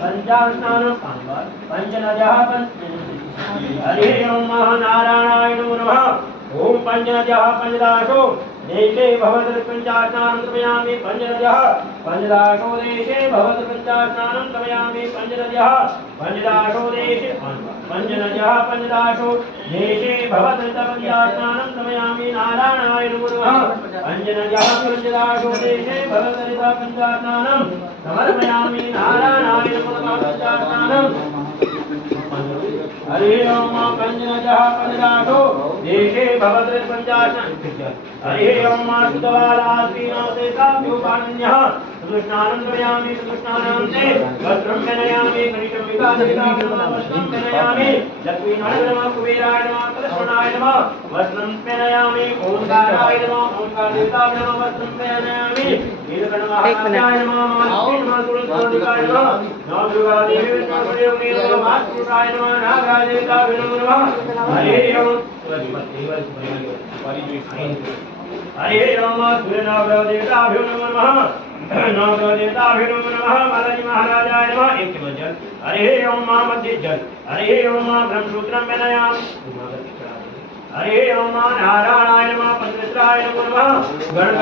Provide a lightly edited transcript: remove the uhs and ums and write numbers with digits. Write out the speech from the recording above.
पंचास्नानं पंचनद्यः हरि ओम नारायणाय नमः। ओम पंचनद्यः पंचदाशो देशे भवतः पंचास्नानं समयामि पंचनद्यः पंचदाशो देशे भवतः पंचास्नानं समयामि पंचनद्यः पंचदाशो देशे पंचनद्यः पंचदाशो देशे भवतः पंचास्नानं समयामि नारायणाय नमः। पंचनद्यः पंचदाशो देशे भवतः पंचास्नानं समर्पयामि नारायणाय नमः। पंचास्नानं हरि ओम पंचनद्यः पंचदाशो देशे भवतः पंचास्नानं हरि ओम सुतवालास्तीनासेताभ्योपान्यः सुदुष्णानं समयामि सुदुष्णानां ते वस्त्रं पेनयामि कनिष्ठं विकासिताभ्यो वस्त्रं पेनयामि लक्ष्मीनारायण नमः कुबेराय नमः कृष्णाय नमः वस्त्रं पेनयामि ओंकाराय नमः ओंकारदेवताभ्यो नमः वस्त्रं पेनयामि नीलकण्ठमहाराजाय नमः लक्ष्मी नमः सुरसोदिकाय नमः नवदुर्गादेवी विष्णुपदयोगे नमः मातृकाय नमः नागराजदेवताभ्यो नमः हरि ओम हरे ओम सूर्यनागदेवताभ्यो नमः नवदेवताभ्यो नमः बालाजी महाराजाय नमः एक मंजल हरे ओम मध्य जल हरे ओम ब्रह्मसूत्रं पेनयामि हरे ओम नारायणाय नमः पंचमित्राय नमः गण